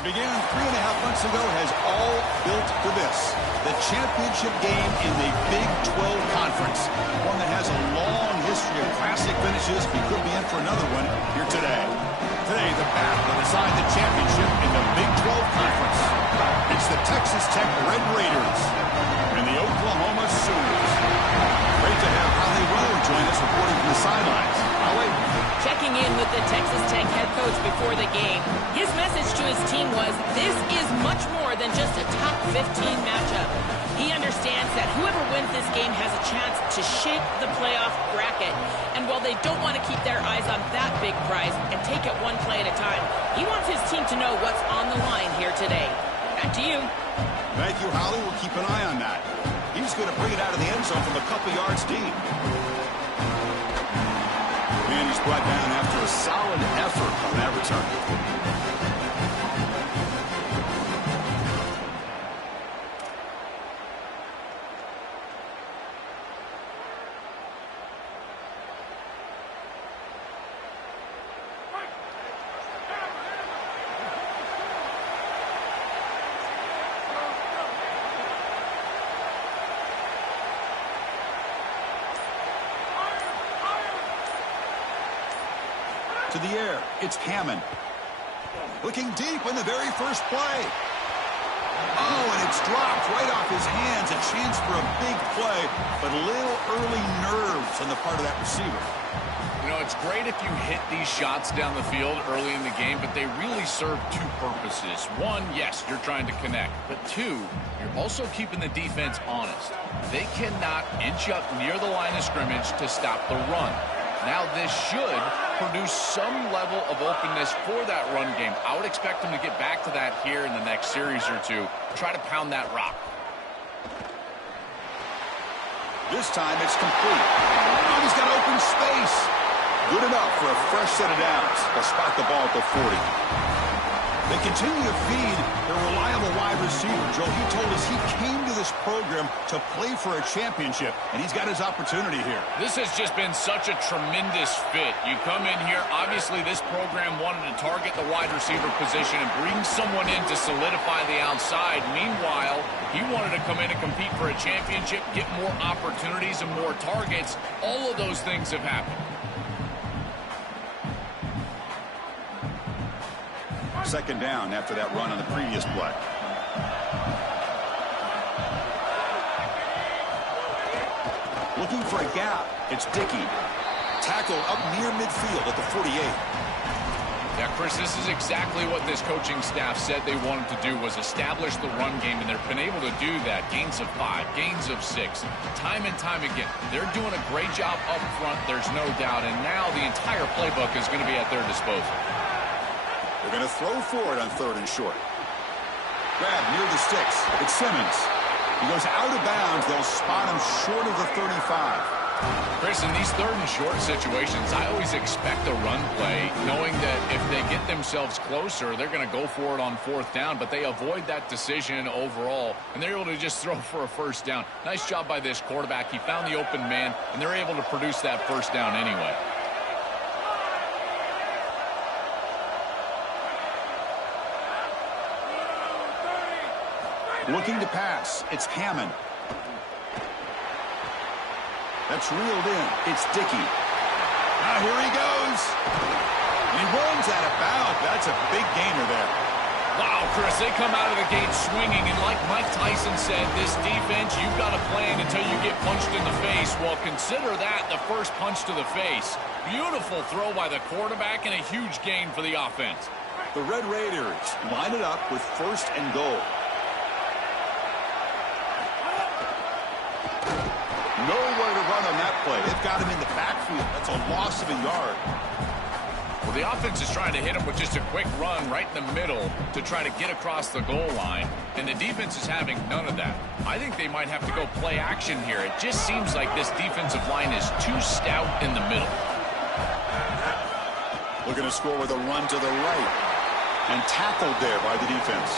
What began 3.5 months ago has all built to this. The championship game in the Big 12 Conference. One that has a long history of classic finishes. We could be in for another one here today. Today, the battle to decide the championship in the Big 12 Conference. It's the Texas Tech Red Raiders and the Oklahoma Sooners. Great to have Holly Rowe join us reporting from the sidelines. Holly? Checking in with the Texas Tech head coach before the game. His message to his team was, this is much more than just a top 15 matchup. He understands that whoever wins this game has a chance to shake the playoff bracket. And while they don't want to keep their eyes on that big prize and take it one play at a time, he wants his team to know what's on the line here today. Back to you. Thank you, Holly. We'll keep an eye on that. He's going to bring it out of the end zone from a couple yards deep. And he's brought down after a solid effort on that return. To the air, it's Hammond. Looking deep in the very first play. Oh, and it's dropped right off his hands. A chance for a big play, but a little early nerves on the part of that receiver. You know, it's great if you hit these shots down the field early in the game, but they really serve two purposes. One, yes, you're trying to connect. But two, you're also keeping the defense honest. They cannot inch up near the line of scrimmage to stop the run. Now this should produce some level of openness for that run game. I would expect them to get back to that here in the next series or two. Try to pound that rock. This time it's complete. Oh, he's got open space. Good enough for a fresh set of downs. They'll spot the ball at the 40. They continue to feed their reliable wide receiver. Joe, he told us he came to this program to play for a championship, and he's got his opportunity here. This has just been such a tremendous fit. You come in here, obviously this program wanted to target the wide receiver position and bring someone in to solidify the outside. Meanwhile, he wanted to come in and compete for a championship, get more opportunities and more targets. All of those things have happened. Second down after that run on the previous play. Looking for a gap. It's Dickey. Tackled up near midfield at the 48. Yeah, Chris, this is exactly what this coaching staff said they wanted to do, was establish the run game, and they've been able to do that. Gains of 5, gains of 6, time and time again. They're doing a great job up front, there's no doubt, and now the entire playbook is going to be at their disposal. They're going to throw for it on 3rd and short. Grab near the sticks. It's Simmons. He goes out of bounds. They'll spot him short of the 35. Chris, in these 3rd and short situations, I always expect a run play, knowing that if they get themselves closer, they're going to go for it on 4th down, but they avoid that decision overall, and they're able to just throw for a 1st down. Nice job by this quarterback. He found the open man, and they're able to produce that 1st down anyway. Looking to pass. It's Hammond. That's reeled in. It's Dickey. Now here he goes. He runs out of bounds. That's a big gainer there. Wow, Chris, they come out of the gate swinging, and like Mike Tyson said, this defense, you've got to plan until you get punched in the face. Well, consider that the first punch to the face. Beautiful throw by the quarterback and a huge gain for the offense. The Red Raiders line it up with 1st and goal. Nowhere to run on that play. They've got him in the backfield. That's a loss of a yard. Well, the offense is trying to hit him with just a quick run right in the middle to try to get across the goal line, and the defense is having none of that. I think they might have to go play action here. It just seems like this defensive line is too stout in the middle. Looking to score with a run to the right, and tackled there by the defense.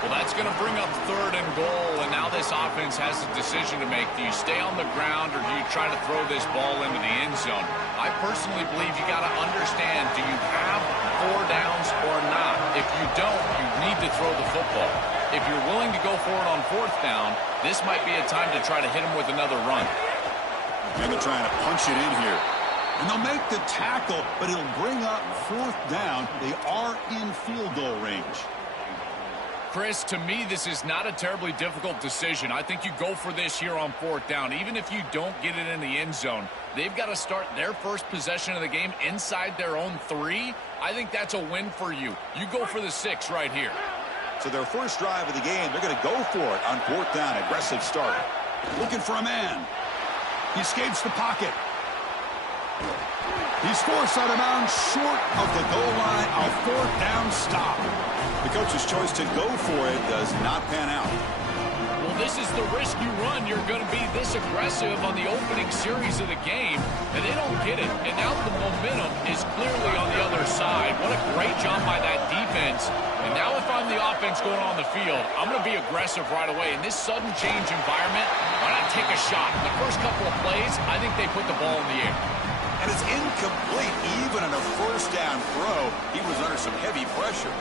Well, that's going to bring up 3rd and goal, and now this offense has a decision to make. Do you stay on the ground, or do you try to throw this ball into the end zone? I personally believe you got to understand, do you have 4 downs or not? If you don't, you need to throw the football. If you're willing to go for it on 4th down, this might be a time to try to hit him with another run. And they're trying to punch it in here. And they'll make the tackle, but it'll bring up 4th down. They are in field goal range. Chris, to me, this is not a terribly difficult decision. I think you go for this here on 4th down. Even if you don't get it in the end zone, they've got to start their first possession of the game inside their own 3. I think that's a win for you. You go for the 6 right here. So their first drive of the game, they're going to go for it on 4th down. Aggressive start. Looking for a man. He escapes the pocket. He's forced out of bounds short of the goal line. A 4th down stop. The coach's choice to go for it does not pan out. Well, this is the risk you run. You're going to be this aggressive on the opening series of the game, and they don't get it. And now the momentum is clearly on the other side. What a great job by that defense. And now if I'm the offense going on the field, I'm going to be aggressive right away. In this sudden change environment, why not take a shot? The first couple of plays, I think they put the ball in the air. And it's incomplete even on a 1st down throw. He was under some heavy pressure.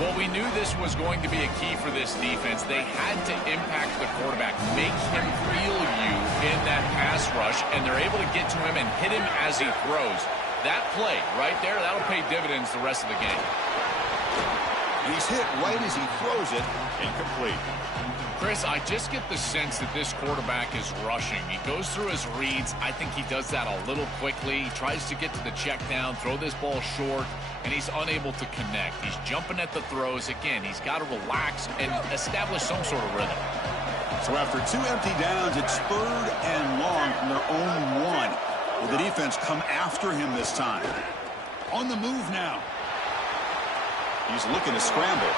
Well, we knew this was going to be a key for this defense. They had to impact the quarterback, make him feel you in that pass rush, and they're able to get to him and hit him as he throws. That play right there, that'll pay dividends the rest of the game. And he's hit right as he throws it. Incomplete. Chris, I just get the sense that this quarterback is rushing. He goes through his reads. I think he does that a little quickly. He tries to get to the check down, throw this ball short, and he's unable to connect. He's jumping at the throws. Again, he's got to relax and establish some sort of rhythm. So after 2 empty downs, it's 3rd and long from their own 1. Will the defense come after him this time? On the move now. He's looking to scramble.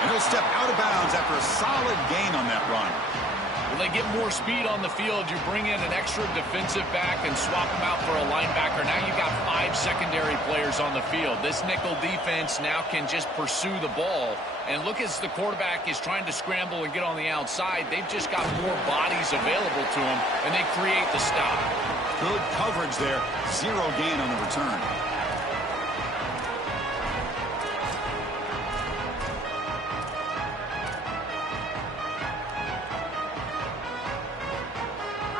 And he'll step out of bounds after a solid gain on that run. Well, they get more speed on the field. You bring in an extra defensive back and swap him out for a linebacker. Now you've got 5 secondary players on the field. This nickel defense now can just pursue the ball. And look, as the quarterback is trying to scramble and get on the outside, they've just got more bodies available to him, and they create the stop. Good coverage there. 0 gain on the return.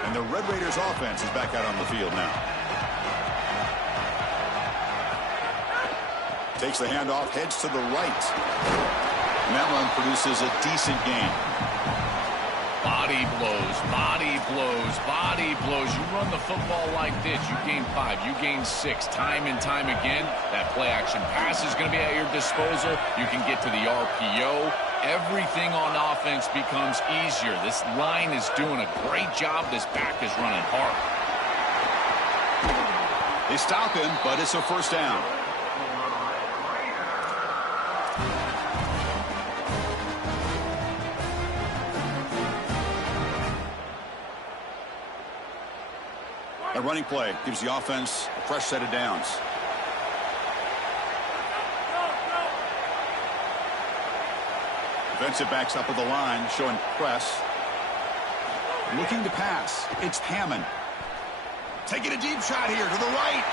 And the Red Raiders offense is back out on the field now. Takes the handoff, heads to the right. And that run produces a decent gain. Body blows, body blows, body blows. You run the football like this, you gain 5, you gain 6, time and time again. That play action pass is going to be at your disposal. You can get to the RPO. Everything on offense becomes easier. This line is doing a great job. This back is running hard. They stop him, but it's a 1st down. A running play gives the offense a fresh set of downs. Defensive backs up with the line, showing press. Looking to pass. It's Hammond. Taking a deep shot here to the right.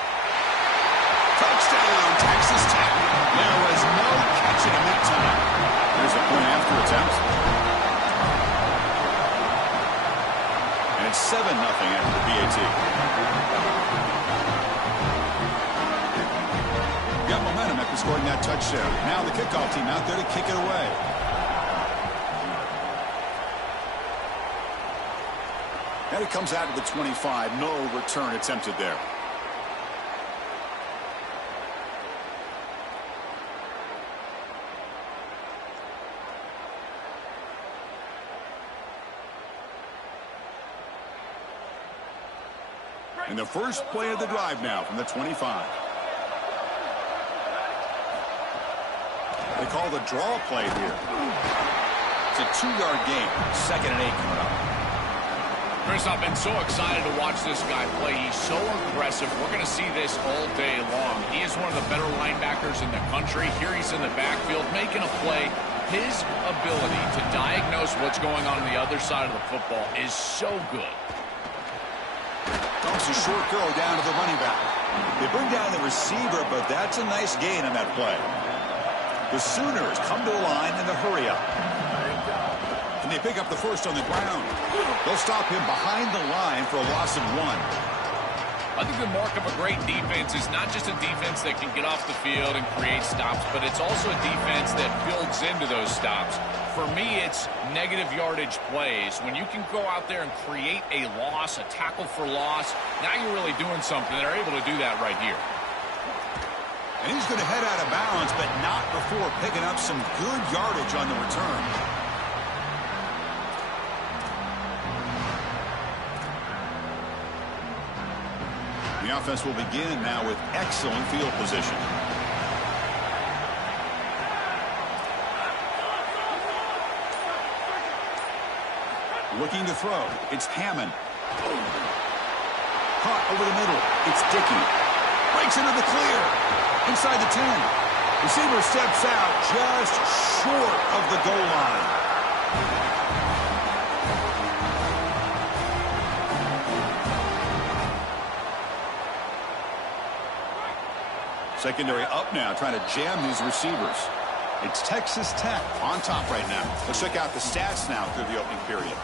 Touchdown, Texas Tech. There was no catching him that time. There's a point after attempt. And it's 7-0 after the PAT. Got momentum after scoring that touchdown. Now the kickoff team out there to kick it away. And it comes out to the 25. No return attempted there. And the first play of the drive now from the 25. They call the draw play here. It's a 2-yard gain. 2nd and 8 coming up. Chris, I've been so excited to watch this guy play. He's so aggressive. We're going to see this all day long. He is one of the better linebackers in the country. Here he's in the backfield making a play. His ability to diagnose what's going on the other side of the football is so good. Dumps a short throw down to the running back. They bring down the receiver, but that's a nice gain on that play. The Sooners come to the line in the hurry-up. And they pick up the first on the ground. They'll stop him behind the line for a loss of 1. I think the mark of a great defense is not just a defense that can get off the field and create stops, but it's also a defense that builds into those stops. For me, it's negative yardage plays. When you can go out there and create a loss, a tackle for loss, now you're really doing something. They're able to do that right here. And he's going to head out of bounds, but not before picking up some good yardage on the return. The offense will begin now with excellent field position. Looking to throw. It's Hammond. Caught over the middle. It's Dickey. Breaks into the clear. Inside the 10. Receiver steps out just short of the goal line. Secondary up now, trying to jam these receivers. It's Texas Tech on top right now. Let's check out the stats now through the opening period.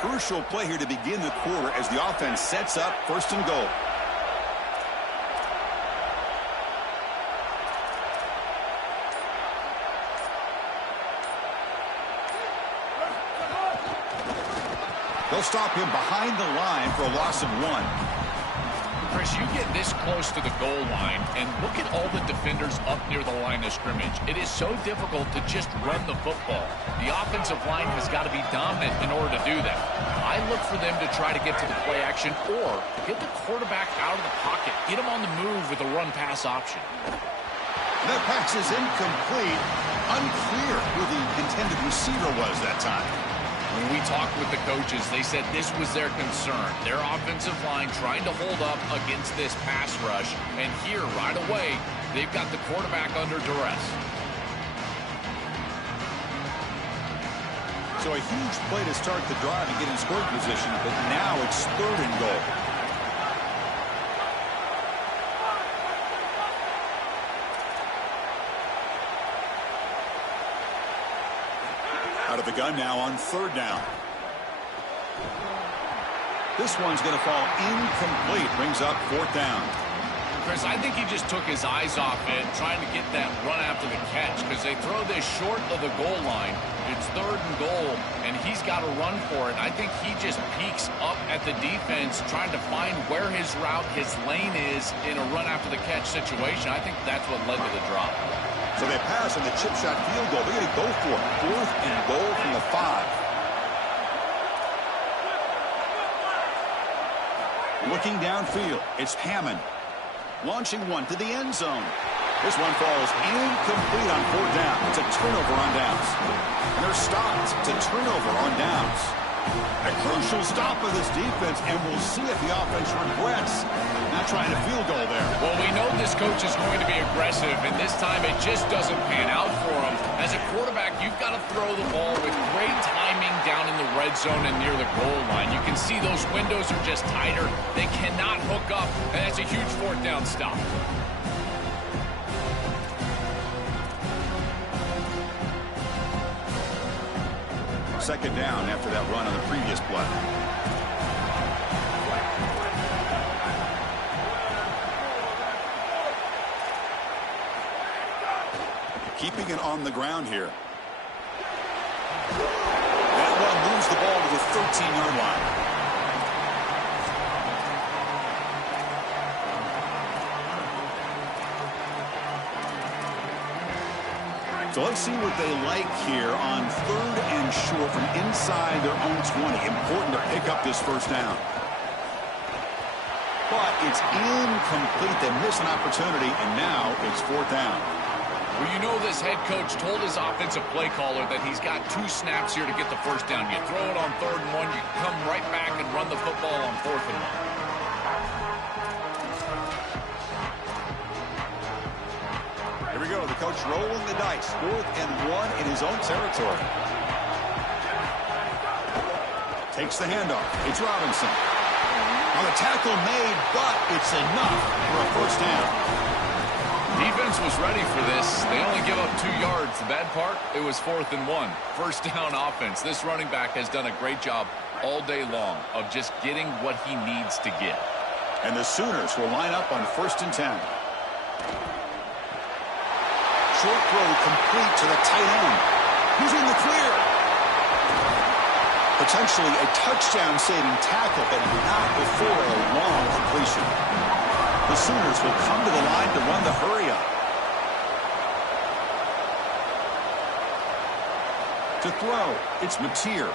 Crucial play here to begin the quarter as the offense sets up 1st and goal. They'll stop him behind the line for a loss of 1. Chris, you get this close to the goal line, and look at all the defenders up near the line of scrimmage. It is so difficult to just run the football. The offensive line has got to be dominant in order to do that. I look for them to try to get to the play action or get the quarterback out of the pocket, get him on the move with a run-pass option. That pass is incomplete. Unclear who the intended receiver was that time. When we talked with the coaches, they said this was their concern. Their offensive line trying to hold up against this pass rush. And here, right away, they've got the quarterback under duress. So a huge play to start the drive and get in scoring position, but now it's 3rd and goal. Out of the gun now on 3rd down. This one's going to fall incomplete. Brings up 4th down. Chris, I think he just took his eyes off it, trying to get that run after the catch, because they throw this short of the goal line. It's 3rd and goal, and he's got to run for it. I think he just peeks up at the defense, trying to find where his route, his lane is in a run after the catch situation. I think that's what led to the drop. So they pass on the chip shot field goal. They're going to go for it. 4th and goal from the 5. Looking downfield, it's Hammond. Launching one to the end zone. This one falls incomplete on 4th down. It's a turnover on downs. And they're stopped. It's a turnover on downs. A crucial stop of this defense, and we'll see if the offense regrets not trying a field goal there. Well, we know this coach is going to be aggressive, and this time it just doesn't pan out for him. As a quarterback, you've got to throw the ball with great timing down in the red zone and near the goal line. You can see those windows are just tighter. They cannot hook up, and that's a huge 4th down stop. Second down after that run on the previous play. Keeping it on the ground here. That one moves the ball to the 13-yard line. So let's see what they like here on 3rd and short from inside their own 20. Important to pick up this 1st down. But it's incomplete. They miss an opportunity, and now it's 4th down. Well, you know this head coach told his offensive play caller that he's got 2 snaps here to get the 1st down. You throw it on 3rd and 1, you come right back and run the football on 4th and 1. Here we go. The coach rolling the dice. 4th and 1 in his own territory. Takes the handoff. It's Robinson. On the tackle made, but it's enough for a first down. Defense was ready for this. They only give up 2 yards. The bad part, it was 4th and 1. First down offense. This running back has done a great job all day long of just getting what he needs to get. And the Sooners will line up on 1st and 10. Short throw complete to the tight end. He's in the clear. Potentially a touchdown-saving tackle, but not before a long completion. The Sooners will come to the line to run the hurry-up. To throw, it's Mateer.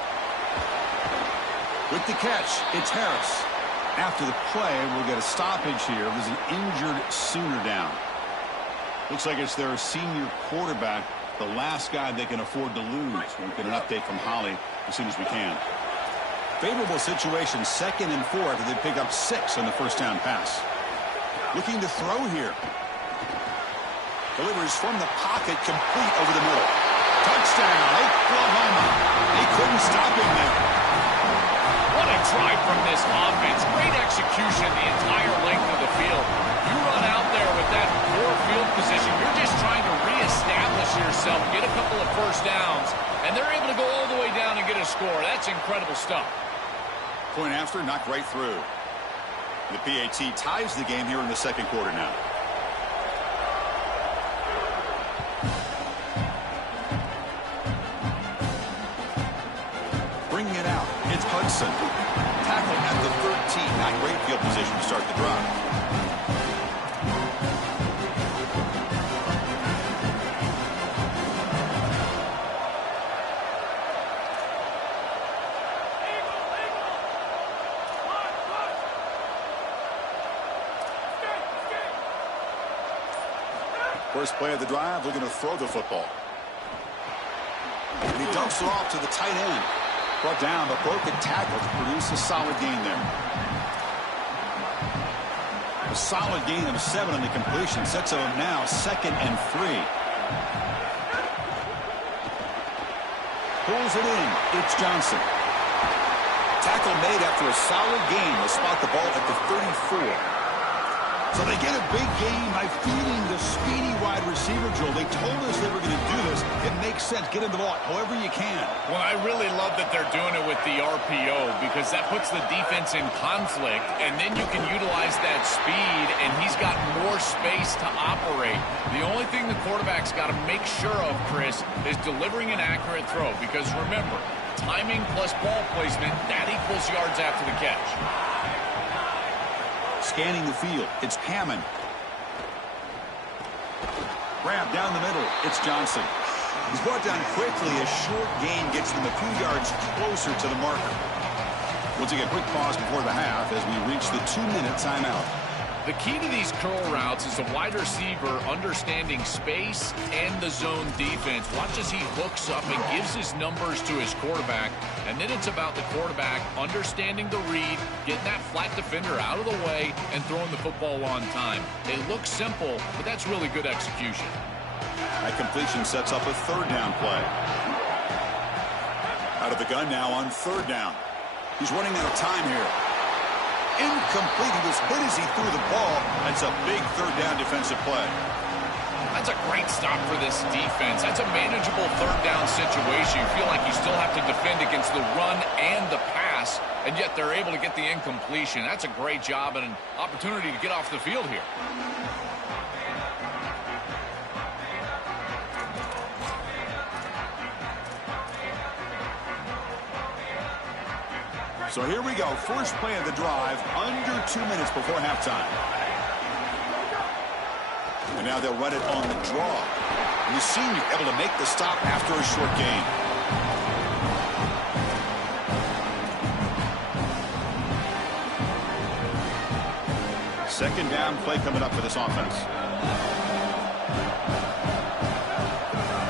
With the catch, it's Harris. After the play, we'll get a stoppage here. There's an injured Sooner down. Looks like it's their senior quarterback, the last guy they can afford to lose. We'll get an update from Holly as soon as we can. Favorable situation, 2nd and 4 after they pick up 6 on the first down pass. Looking to throw here. Delivers from the pocket, complete over the middle. Touchdown, Oklahoma. They couldn't stop him there. What a drive from this offense. Great execution the entire length of the field. You run out there with that poor field position. You're just trying to reestablish yourself, get a couple of first downs, and they're able to go all the way down and get a score. That's incredible stuff. Point after, knocked right through. The PAT ties the game here in the 2nd quarter now. Bringing it out, it's Hudson. Tackle at the 13. Not great field position to start the drive. First play of the drive, looking to throw the football. And he dumps it off to the tight end. Brought down, but broken tackle to produce a solid gain there. A solid gain of 7 on the completion. Sets him up now 2nd and 3. Pulls it in. It's Johnson. Tackle made after a solid gain. They'll spot the ball at the 34. So they get a big gain by feeding the speedy wide receiver, Joel. They told us they were going to do this. It makes sense. Get in the ball however you can. Well, I really love that they're doing it with the RPO because that puts the defense in conflict, and then you can utilize that speed, and he's got more space to operate. The only thing the quarterback's got to make sure of, Chris, is delivering an accurate throw because, remember, timing plus ball placement, that equals yards after the catch. Scanning the field, it's Hammond. Grab down the middle, it's Johnson. He's brought down quickly. A short gain gets them a few yards closer to the marker. We'll take a quick pause before the half as we reach the 2-minute timeout. The key to these curl routes is the wide receiver understanding space and the zone defense. Watch as he hooks up and gives his numbers to his quarterback. And then it's about the quarterback understanding the read, getting that flat defender out of the way, and throwing the football on time. It looks simple, but that's really good execution. That completion sets up a 3rd down play. Out of the gun now on 3rd down. He's running out of time here. Incomplete. He was hit as he threw the ball. That's a big 3rd down defensive play. That's a great stop for this defense. That's a manageable 3rd down situation. You feel like you still have to defend against the run and the pass, and yet they're able to get the incompletion. That's a great job and an opportunity to get off the field here. So here we go. First play of the drive, under 2 minutes before halftime. And now they'll run it on the draw. And the senior able to make the stop after a short gain. Second down play coming up for this offense.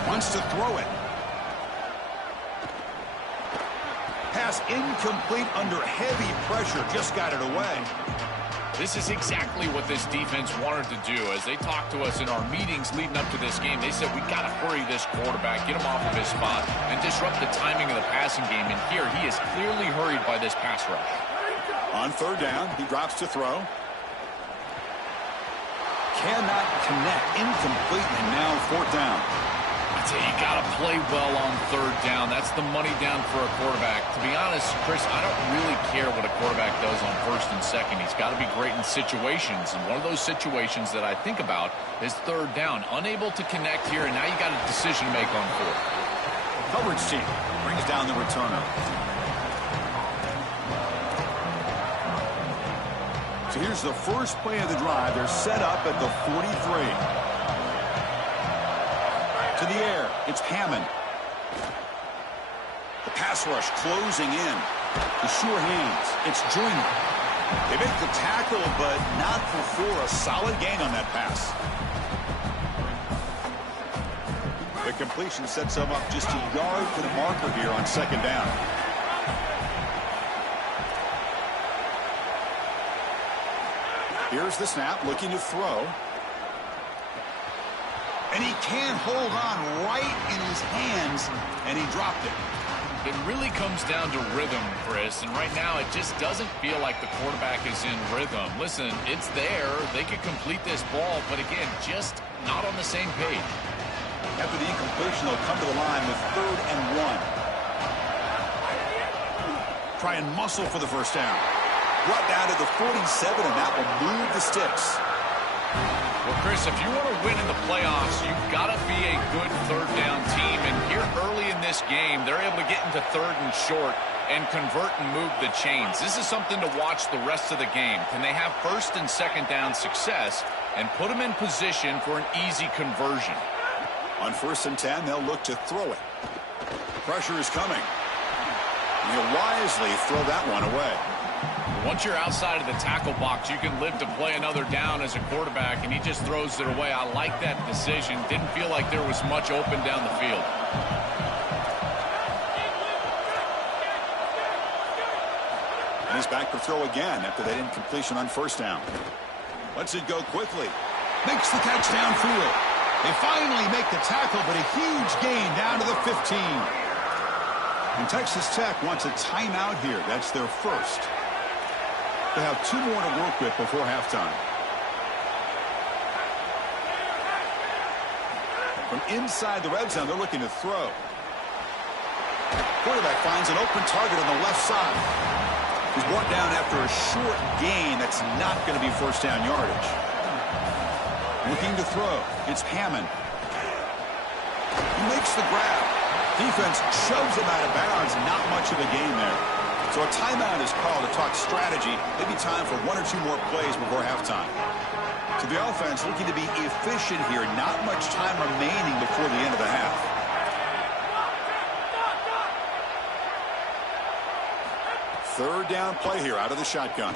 Wants to throw it. Pass incomplete under heavy pressure. Just got it away. This is exactly what this defense wanted to do. As they talked to us in our meetings leading up to this game, they said, we got to hurry this quarterback, get him off of his spot, and disrupt the timing of the passing game. And here, he is clearly hurried by this pass rush. On third down, he drops to throw. Cannot connect. Incomplete, and now fourth down. I tell you, you got to play well on third down. That's the money down for a quarterback. To be honest, Chris, I don't really care what a quarterback does on first and second. He's got to be great in situations, and one of those situations that I think about is third down. Unable to connect here, and now you got a decision to make on fourth. Coverage team brings down the returner. So here's the first play of the drive. They're set up at the 43. To the air, it's Hammond. The pass rush closing in. The sure hands, it's Joyner. They make the tackle, but not before a solid gain on that pass. The completion sets them up just a yard for the marker here on second down. Here's the snap, looking to throw. And he can't hold on right in his hands, and he dropped it. It really comes down to rhythm, Chris, and right now it just doesn't feel like the quarterback is in rhythm. Listen, it's there. They could complete this ball, but again, just not on the same page. After the incompletion, they'll come to the line with 3rd and 1. Try and muscle for the first down. Brought down to the 47, and that will move the sticks. Well, Chris, if you want to win in the playoffs, you've got to be a good third down team. And here early in this game, they're able to get into 3rd and short and convert and move the chains. This is something to watch the rest of the game. Can they have 1st and 2nd down success and put them in position for an easy conversion? On 1st and 10, they'll look to throw it. Pressure is coming. And he'll wisely throw that one away. Once you're outside of the tackle box, you can live to play another down as a quarterback, and he just throws it away. I like that decision. Didn't feel like there was much open down the field. And he's back to throw again after that incompletion on 1st down. Lets it go quickly. Makes the catch downfield. They finally make the tackle, but a huge gain down to the 15. And Texas Tech wants a timeout here. That's their first. They have 2 more to work with before halftime. From inside the red zone, they're looking to throw. Quarterback finds an open target on the left side. He's brought down after a short gain. That's not going to be first down yardage. Looking to throw. It's Hammond. He makes the grab. Defense shoves him out of bounds. Not much of a gain there. So a timeout is called to talk strategy. Maybe time for 1 or 2 more plays before halftime. So the offense looking to be efficient here. Not much time remaining before the end of the half. Third down play here out of the shotgun.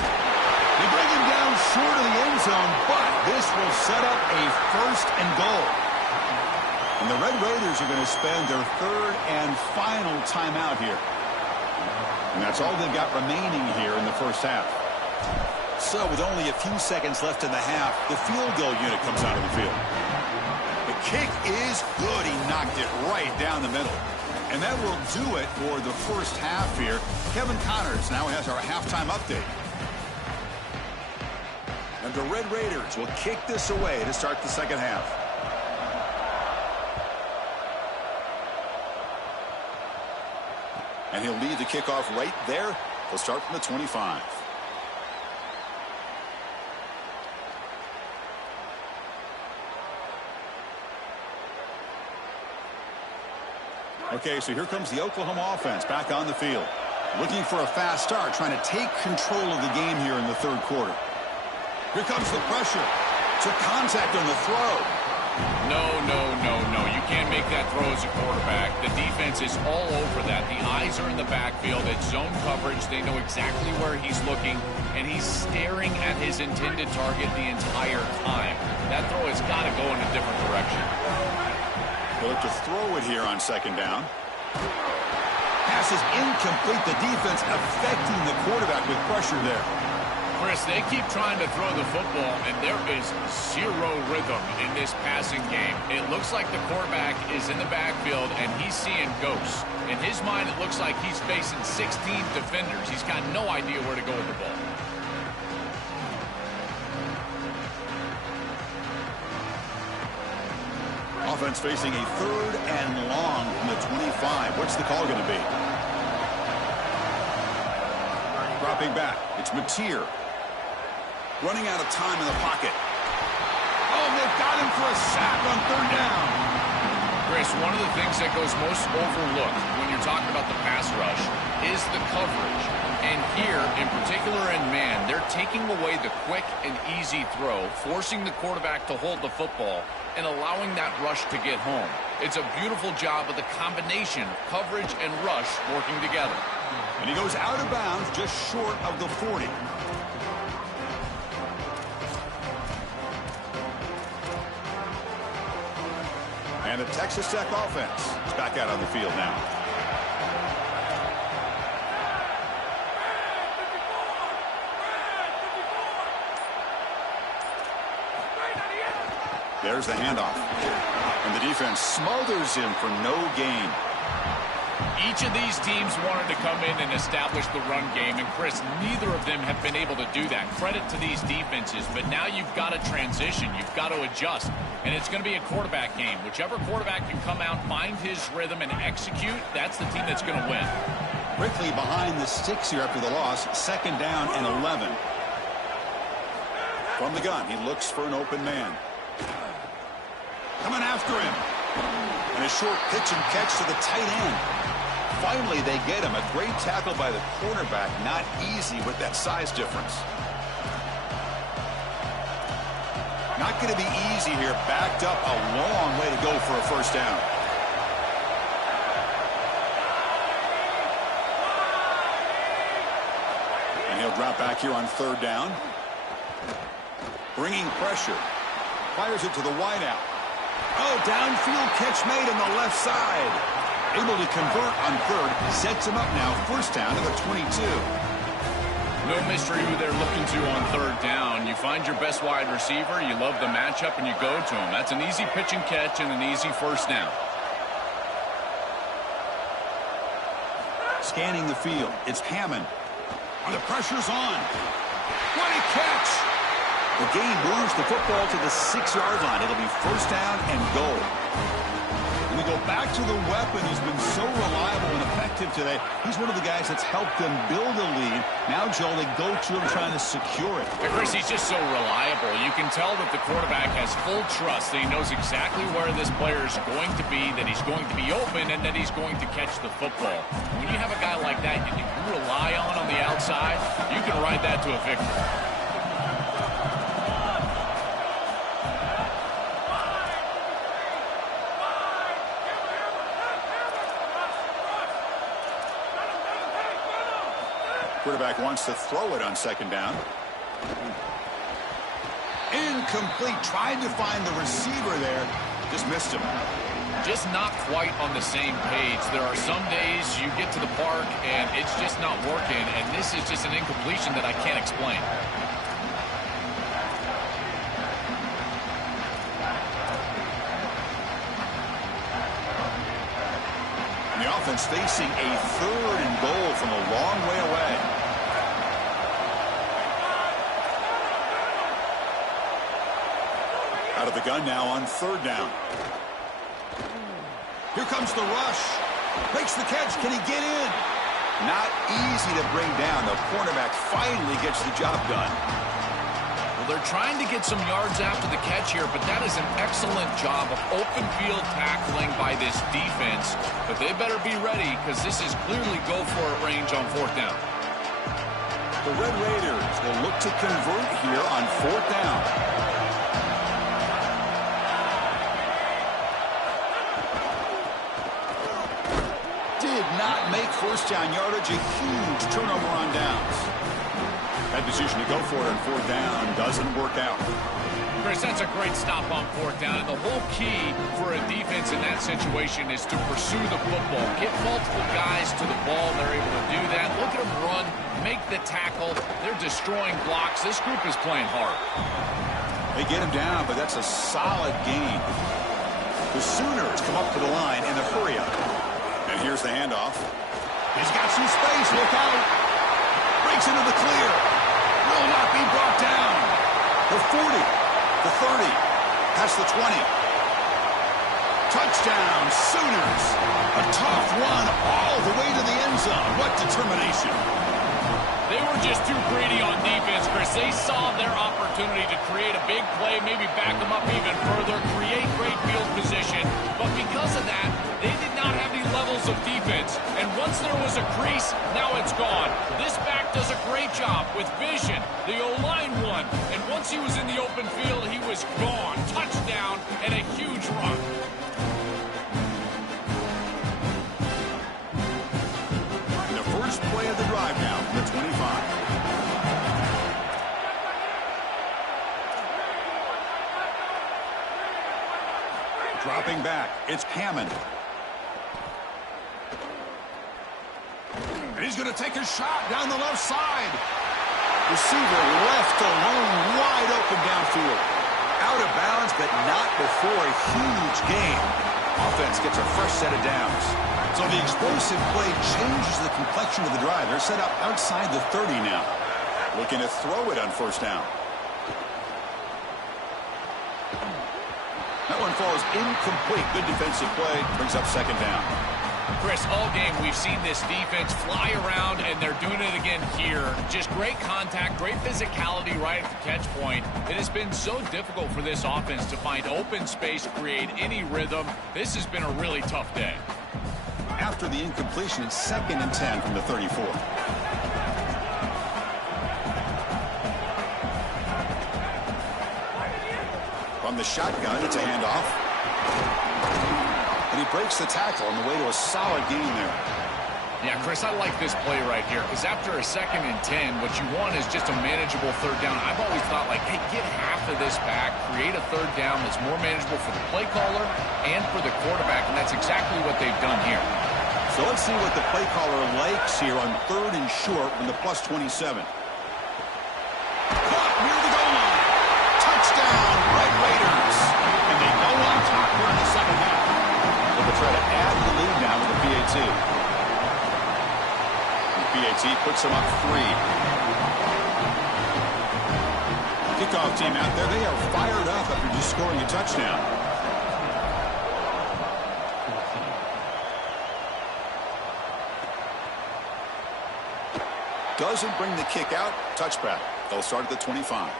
They bring him down short of the end zone, but this will set up a 1st and goal. And the Red Raiders are going to spend their 3rd and final timeout here. And that's all they've got remaining here in the first half. So with only a few seconds left in the half, the field goal unit comes out of the field. The kick is good. He knocked it right down the middle. And that will do it for the first half here. Kevin Connors now has our halftime update. And the Red Raiders will kick this away to start the second half. And he'll lead the kickoff right there. He'll start from the 25. Okay, so here comes the Oklahoma offense back on the field. Looking for a fast start, trying to take control of the game here in the 3rd quarter. Here comes the pressure. Took contact on the throw. No. You can't make that throw as a quarterback. The defense is all over that. The eyes are in the backfield. It's zone coverage. They know exactly where he's looking, and he's staring at his intended target the entire time. That throw has got to go in a different direction. They'll look to throw it here on 2nd down. Pass is incomplete. The defense affecting the quarterback with pressure there. Chris, they keep trying to throw the football, and there is zero rhythm in this passing game. It looks like the quarterback is in the backfield, and he's seeing ghosts. In his mind, it looks like he's facing 16 defenders. He's got no idea where to go with the ball. Offense facing a 3rd and long from the 25. What's the call going to be? Dropping back. It's Mateer. Running out of time in the pocket. Oh, they've got him for a sack on 3rd down. Chris, one of the things that goes most overlooked when you're talking about the pass rush is the coverage. And here, in particular in man, they're taking away the quick and easy throw, forcing the quarterback to hold the football and allowing that rush to get home. It's a beautiful job of the combination of coverage and rush working together. And he goes out of bounds just short of the 40. And the Texas Tech offense is back out on the field now. There's the handoff. And the defense smothers him for no gain. Each of these teams wanted to come in and establish the run game, and Chris, neither of them have been able to do that. Credit to these defenses, but now you've got to transition. You've got to adjust, and it's going to be a quarterback game. Whichever quarterback can come out, find his rhythm, and execute, that's the team that's going to win. Quickly behind the sticks here after the loss, 2nd down and 11. From the gun, he looks for an open man. Coming after him. And a short pitch and catch to the tight end. Finally, they get him. A great tackle by the cornerback. Not easy with that size difference. Not going to be easy here. Backed up a long way to go for a 1st down. And he'll drop back here on 3rd down. Bringing pressure. Fires it to the wideout. Oh, downfield catch made on the left side. Able to convert on 3rd. Sets him up now. 1st down to the 22. No mystery who they're looking to on 3rd down. You find your best wide receiver, you love the matchup, and you go to him. That's an easy pitch and catch and an easy 1st down. Scanning the field. It's Hammond. And the pressure's on. What a catch! The game moves the football to the 6-yard line. It'll be 1st down and goal. And we go back to the weapon who's been so reliable and effective today. He's one of the guys that's helped them build a lead. Now, Joel, they go to him trying to secure it. And Chris, he's just so reliable. You can tell that the quarterback has full trust that he knows exactly where this player is going to be, that he's going to be open, and that he's going to catch the football. When you have a guy like that you rely on the outside, you can ride that to a victory. Quarterback wants to throw it on 2nd down. Incomplete. Tried to find the receiver there. Just missed him. Just not quite on the same page. There are some days you get to the park and it's just not working, and this is just an incompletion that I can't explain. And the offense facing a 3rd and goal from a long way away. Out of the gun now on 3rd down. Here comes the rush. Makes the catch. Can he get in? Not easy to bring down. The cornerback finally gets the job done. Well, they're trying to get some yards after the catch here, but that is an excellent job of open field tackling by this defense. But they better be ready because this is clearly go-for-it range on 4th down. The Red Raiders will look to convert here on 4th down. Not make 1st down yardage, a huge turnover on downs. That decision to go for it on 4th down doesn't work out. Chris, that's a great stop on fourth down, and the whole key for a defense in that situation is to pursue the football. Get multiple guys to the ball. They're able to do that. Look at them run, make the tackle. They're destroying blocks. This group is playing hard. They get him down, but that's a solid gain. The Sooners come up to the line in a hurry-up. And here's the handoff. He's got some space. Look out. Breaks into the clear. Will not be brought down. The 40, the 30, past the 20. Touchdown, Sooners. A tough run all the way to the end zone. What determination. They were just too greedy on defense, Chris. They saw their opportunity to create a big play, maybe back them up even further, create great field position. But because of that, they did not have any levels of defense. And once there was a crease, now it's gone. This back does a great job with vision. The O-line won. And once he was in the open field, he was gone. Touchdown and a huge run. Play of the drive now from the 25. Dropping back, it's Hammond. And he's going to take a shot down the left side. Receiver left alone, wide open downfield. Out of bounds, but not before a huge gain. Offense gets a fresh set of downs. So the explosive play changes the complexion of the drive. They're set up outside the 30 now. Looking to throw it on first down. That one falls incomplete. Good defensive play. Brings up second down. Chris, all game we've seen this defense fly around, and they're doing it again here. Just great contact, great physicality right at the catch point. It has been so difficult for this offense to find open space, create any rhythm. This has been a really tough day. After the incompletion, it's 2nd and 10 from the 34. From the shotgun, it's a handoff. And he breaks the tackle on the way to a solid gain there. Yeah, Chris, I like this play right here because after a 2nd and 10, what you want is just a manageable third down. I've always thought, like, hey, get half of this back, create a third down that's more manageable for the play caller and for the quarterback, and that's exactly what they've done here. So let's see what the play caller likes here on 3rd and short from the plus 27. Caught near the goal line. Touchdown, Red Raiders. And they go on top here in the second half. They'll try to add the lead now with the PAT. The PAT puts them up 3. Kickoff team out there. They are fired up after just scoring a touchdown. Doesn't bring the kick out. Touchback. They'll start at the 25.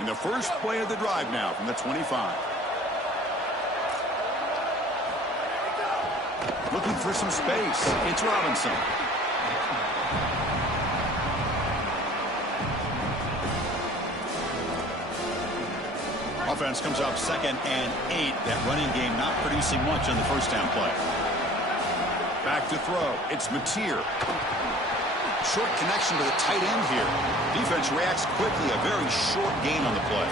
In the first play of the drive now from the 25. Looking for some space. It's Robinson. Offense comes up 2nd and 8. That running game not producing much on the first down play. Back to throw. It's Mateer. Short connection to the tight end here. Defense reacts quickly. A very short gain on the play.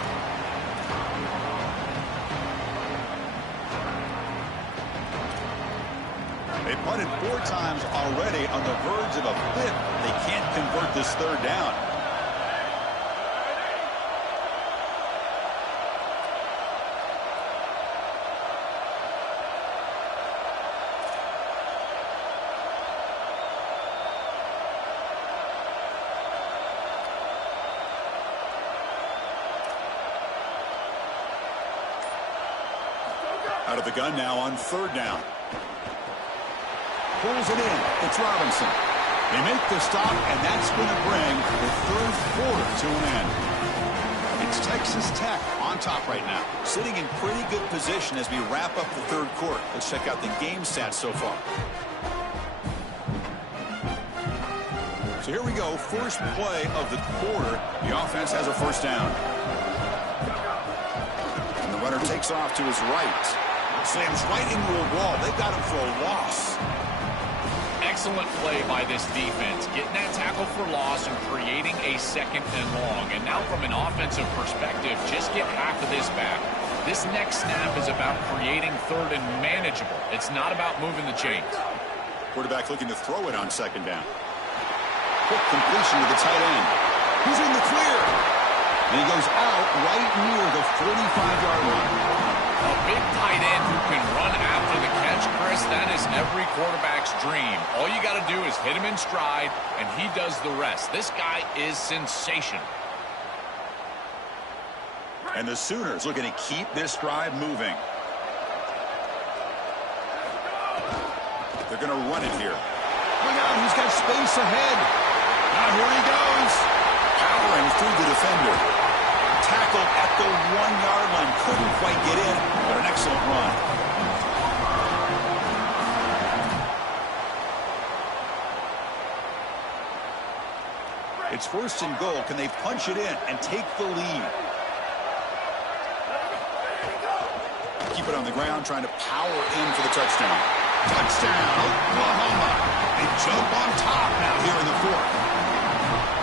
They punted 4 times already, on the verge of a 5th. They can't convert this third down. Out of the gun now on 3rd down. Pulls it in. It's Robinson. They make the stop, and that's going to bring the 3rd quarter to an end. It's Texas Tech on top right now, sitting in pretty good position as we wrap up the 3rd quarter. Let's check out the game stats so far. So here we go. First play of the quarter. The offense has a first down. And the runner takes off to his right. Slams right into a wall. They got him for a loss. excellent play by this defense, getting that tackle for loss and creating a 2nd and long. And now from an offensive perspective, just get half of this back. This next snap is about creating 3rd and manageable. It's not about moving the chains. Quarterback looking to throw it on 2nd down. Quick completion to the tight end. He's in the clear. And he goes out right near the 45-yard line. A big tight end who can run after the catch, Chris, that is every quarterback's dream. All you got to do is hit him in stride, and he does the rest. This guy is sensational. And the Sooners looking to keep this drive moving. They're going to run it here. Look out, he's got space ahead. Now here he goes. Powering through the defender. Tackled at the 1-yard line. Couldn't quite get in, but an excellent run. It's 1st and goal. Can they punch it in and take the lead? Keep it on the ground, trying to power in for the touchdown. Touchdown, Oklahoma. They jump on top now here in the 4th.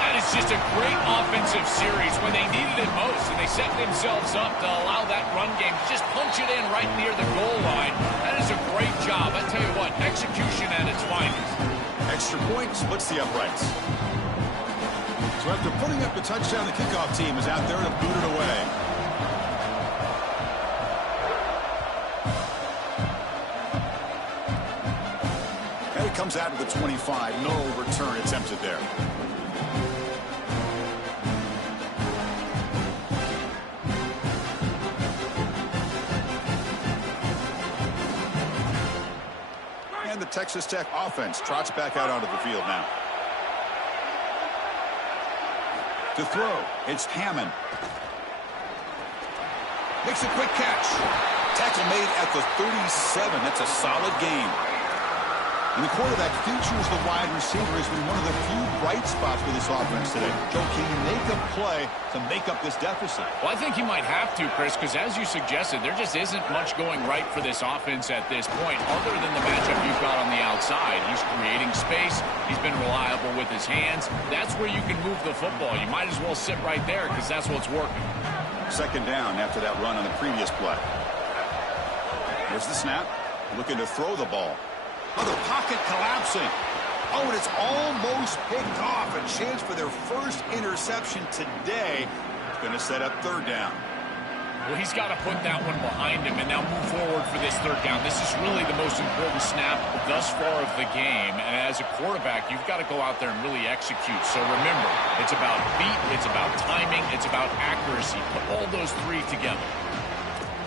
That is just a great offensive series when they needed it most, and they set themselves up to allow that run game to just punch it in right near the goal line. That is a great job. I tell you what, execution at its finest. Extra point splits the uprights. So after putting up the touchdown, the kickoff team is out there to boot it away. And it comes out to the 25. No return attempted there. And the Texas Tech offense trots back out onto the field now. To throw, it's Hammond. Makes a quick catch. Tackle made at the 37. That's a solid game. And the quarterback features the wide receiver has been one of the few bright spots for this offense today. Joe, can you make a play to make up this deficit? Well, I think he might have to, Chris, because as you suggested, there just isn't much going right for this offense at this point, other than the matchup you've got on the outside. He's creating space. He's been reliable with his hands. That's where you can move the football. You might as well sit right there because that's what's working. 2nd down after that run on the previous play. Here's the snap. Looking to throw the ball. Oh, the pocket collapsing. Oh, and it's almost picked off. A chance for their first interception today. It's going to set up 3rd down. Well, he's got to put that one behind him and now move forward for this 3rd down. This is really the most important snap thus far of the game. And as a quarterback, you've got to go out there and really execute. So remember, it's about feet, it's about timing, it's about accuracy. Put all those 3 together.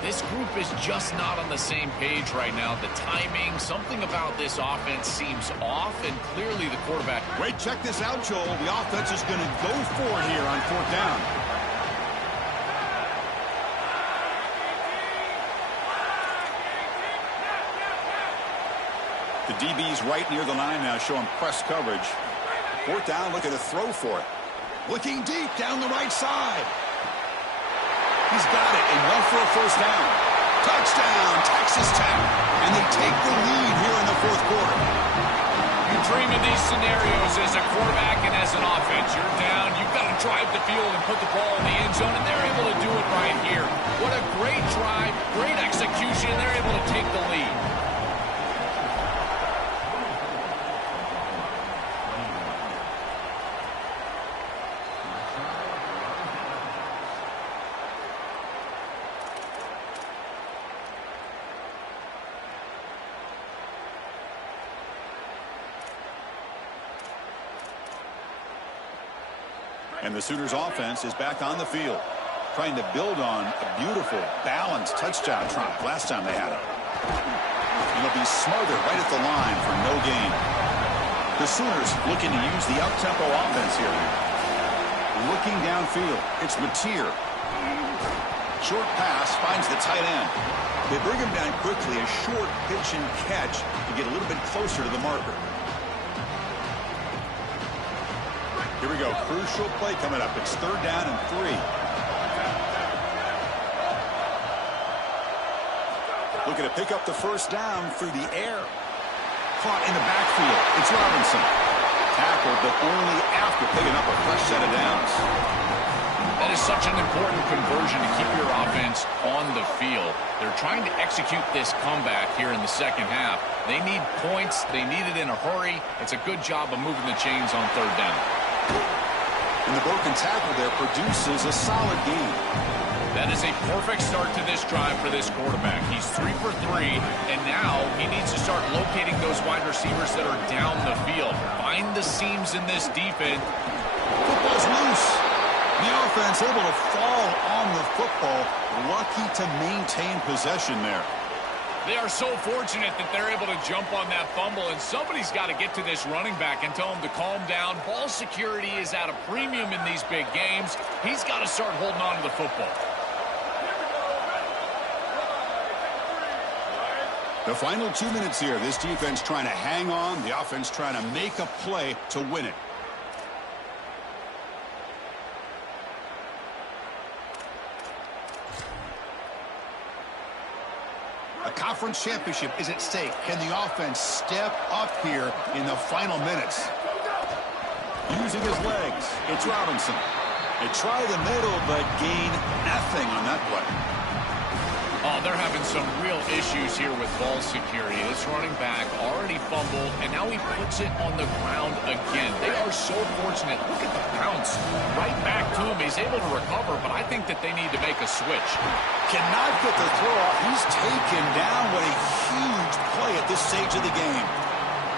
This group is just not on the same page right now. The timing, something about this offense seems off, and clearly the quarterback. Wait, check this out, Joel. The offense is going to go for it here on 4th down. The DB's right near the line now, showing press coverage. 4th down, looking to throw for it. Looking deep down the right side. He's got it and went for a 1st down. Touchdown, Texas Tech. And they take the lead here in the 4th quarter. You dream of these scenarios as a quarterback and as an offense. You're down, you've got to drive the field and put the ball in the end zone, and they're able to do it right here. What a great drive, great execution, and they're able to take the lead. And the Sooners offense is back on the field, trying to build on a beautiful, balanced touchdown drive last time they had it. And it'll be smothered right at the line for no gain. The Sooners looking to use the up-tempo offense here. Looking downfield, it's Mateer. Short pass finds the tight end. They bring him down quickly, a short pitch and catch to get a little bit closer to the marker. Here we go. Crucial play coming up. It's 3rd down and 3. Looking to pick up the 1st down through the air. caught in the backfield. It's Robinson. Tackled, but only after picking up a fresh set of downs. That is such an important conversion to keep your offense on the field. They're trying to execute this comeback here in the second half. They need points. They need it in a hurry. It's a good job of moving the chains on third down. And the broken tackle there produces a solid gain. That is a perfect start to this drive for this quarterback. He's 3 for 3, and now he needs to start locating those wide receivers that are down the field. Find the seams in this defense. Football's loose. The offense able to fall on the football. Lucky to maintain possession there. They are so fortunate that they're able to jump on that fumble, and somebody's got to get to this running back and tell him to calm down. Ball security is at a premium in these big games. He's got to start holding on to the football. The final 2 minutes here. This defense trying to hang on. The offense trying to make a play to win it. A conference championship is at stake. Can the offense step up here in the final minutes? Using his legs, it's Robinson. They try the middle, but gain nothing on that play. Oh, they're having some real issues here with ball security. This running back already fumbled, and now he puts it on the ground again. They are so fortunate. Look at the bounce. Right back to him. He's able to recover, but I think that they need to make a switch. Cannot get the throw off. He's taken down. What a huge play at this stage of the game.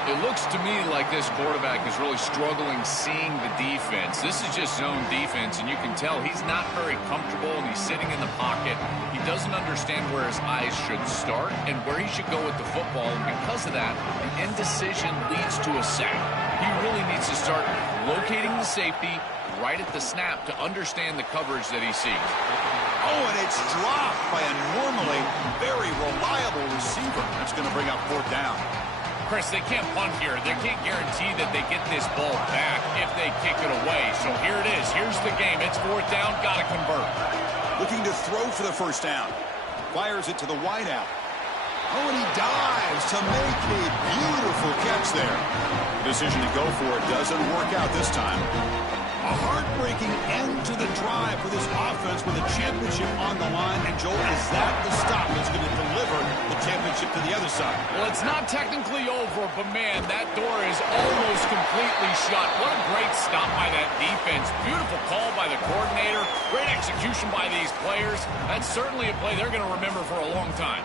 It looks to me like this quarterback is really struggling seeing the defense. This is just zone defense, and you can tell he's not very comfortable, and he's sitting in the pocket. He doesn't understand where his eyes should start and where he should go with the football, and because of that, the indecision leads to a sack. He really needs to start locating the safety right at the snap to understand the coverage that he sees. Oh, and it's dropped by a normally very reliable receiver. That's going to bring up fourth down. Chris, they can't punt here. They can't guarantee that they get this ball back if they kick it away. So here it is. Here's the game. It's fourth down. Got to convert. Looking to throw for the first down. Fires it to the wideout. Oh, and he dives to make a beautiful catch there. The decision to go for it doesn't work out this time. A heartbreaking end to the drive for this offense with a championship on the line. And Joel, is that the stop that's going to deliver the championship to the other side? Well, it's not technically over, but man, that door is almost completely shut. What a great stop by that defense. Beautiful call by the coordinator. Great execution by these players. That's certainly a play they're going to remember for a long time.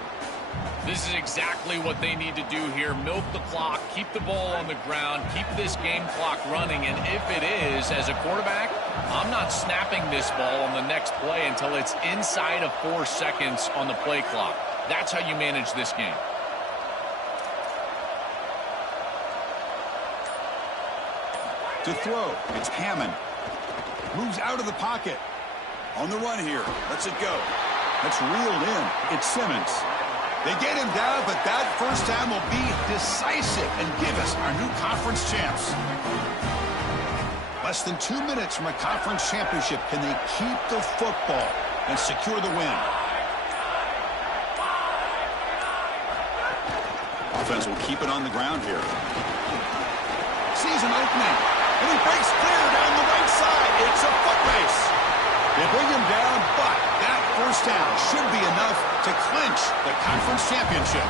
This is exactly what they need to do here. Milk the clock, keep the ball on the ground, keep this game clock running. And if it is, as a quarterback, I'm not snapping this ball on the next play until it's inside of 4 seconds on the play clock. That's how you manage this game. To throw, it's Hammond. Moves out of the pocket. On the run here. Lets it go. That's reeled in. It's Simmons. They get him down, but that first down will be decisive and give us our new conference champs. Less than 2 minutes from a conference championship. Can they keep the football and secure the win? Offense will keep it on the ground here. Sees an opening, and he breaks clear down the right side. It's a foot race. They bring him down, but that first down should be enough to clinch the conference championship.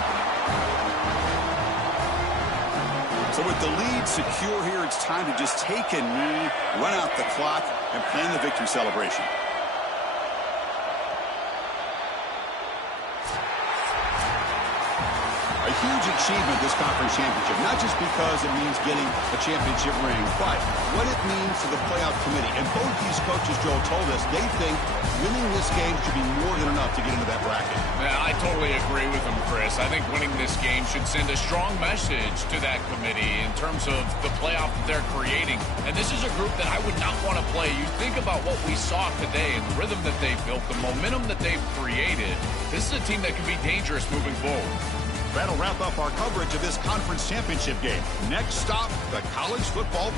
So with the lead secure here, it's time to just take a knee, run out the clock, and plan the victory celebration. A huge achievement, this conference championship, not just because it means getting a championship ring, but what it means to the playoff committee. And both these coaches, Joe, told us they think winning this game should be more than enough to get into that bracket. Yeah, I totally agree with them, Chris. I think winning this game should send a strong message to that committee in terms of the playoff that they're creating. And this is a group that I would not want to play. You think about what we saw today and the rhythm that they built, the momentum that they've created. This is a team that can be dangerous moving forward. That'll wrap up our coverage of this conference championship game. Next stop, the college football playoff.